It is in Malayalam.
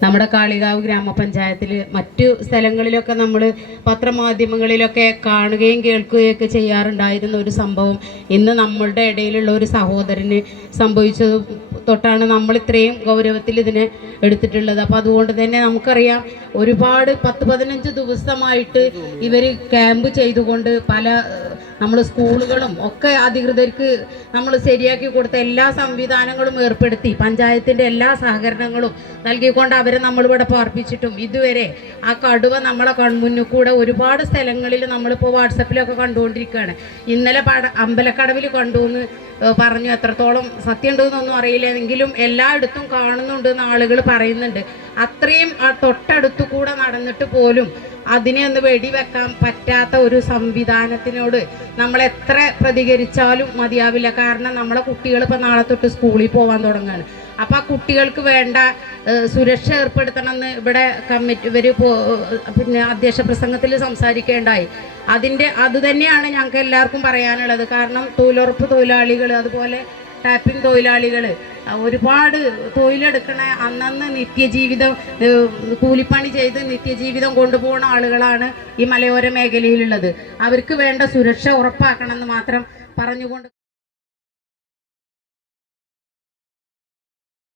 നമ്മുടെ കാളികാവ് ഗ്രാമപഞ്ചായത്തിൽ മറ്റു സ്ഥലങ്ങളിലൊക്കെ നമ്മൾ പത്രമാധ്യമങ്ങളിലൊക്കെ കാണുകയും കേൾക്കുകയും ഒക്കെ ചെയ്യാറുണ്ടായിരുന്ന ഒരു സംഭവം ഇന്ന് നമ്മളുടെ ഇടയിലുള്ള ഒരു സഹോദരന് സംഭവിച്ചത് തൊട്ടാണ് നമ്മൾ ഇത്രയും ഗൗരവത്തിൽ ഇതിനെ എടുത്തിട്ടുള്ളത്. അപ്പോൾ അതുകൊണ്ട് തന്നെ നമുക്കറിയാം ഒരുപാട് പത്ത് പതിനഞ്ച് ദിവസമായിട്ട് ഇവർ ക്യാമ്പ് ചെയ്തുകൊണ്ട് പല നമ്മൾ സ്കൂളുകളും ഒക്കെ അധികൃതർക്ക് നമ്മൾ ശരിയാക്കി കൊടുത്ത എല്ലാ സംവിധാനങ്ങളും ഏർപ്പെടുത്തി പഞ്ചായത്തിന്റെ എല്ലാ സഹകരണങ്ങളും നൽകിക്കൊണ്ട് അവരെ നമ്മളിവിടെ പാർപ്പിച്ചിട്ടും. ഇതുവരെ ആ കടുവ നമ്മളെ കൺമുന്നിൽ കൂടെ ഒരുപാട് സ്ഥലങ്ങളിൽ നമ്മളിപ്പോൾ വാട്സപ്പിലൊക്കെ കണ്ടുകൊണ്ടിരിക്കുകയാണ്. ഇന്നലെ പട അമ്പലക്കടവിൽ കണ്ടു എന്ന് പറഞ്ഞു. എത്രത്തോളം സത്യം ഉണ്ടെന്നൊന്നും അറിയില്ല. എങ്കിലും എല്ലായിടത്തും കാണുന്നുണ്ട് എന്ന് ആളുകൾ പറയുന്നുണ്ട്. അത്രയും തൊട്ടടുത്തു കൂടെ നടന്നിട്ട് പോലും അതിനെ ഒന്ന് വെടിവെക്കാൻ പറ്റാത്ത ഒരു സംവിധാനത്തിനോട് നമ്മൾ എത്ര പ്രതികരിച്ചാലും മതിയാവില്ല. കാരണം നമ്മളെ കുട്ടികൾ ഇപ്പോൾ നാളെ തൊട്ട് സ്കൂളിൽ പോകാൻ തുടങ്ങുകയാണ് അപ്പോൾ ആ കുട്ടികൾക്ക് വേണ്ട സുരക്ഷ ഏർപ്പെടുത്തണമെന്ന് ഇവിടെ കമ്മിറ്റി ഇവർ പിന്നെ അധ്യക്ഷ പ്രസംഗത്തിൽ സംസാരിക്കേണ്ടായി. അതിന്റെ അതുതന്നെയാണ് ഞങ്ങൾക്ക് എല്ലാവർക്കും പറയാനുള്ളത്. കാരണം തൊഴിലുറപ്പ് തൊഴിലാളികൾ അതുപോലെ ടാപ്പിംഗ് തൊഴിലാളികൾ ഒരുപാട് തൊഴിലെടുക്കണ അന്നന്ന് നിത്യജീവിതം കൂലിപ്പണി ചെയ്ത് നിത്യജീവിതം കൊണ്ടുപോകുന്ന ആളുകളാണ് ഈ മലയോര മേഖലയിലുള്ളത്. അവർക്ക് വേണ്ട സുരക്ഷ ഉറപ്പാക്കണമെന്ന് മാത്രം പറഞ്ഞുകൊണ്ട്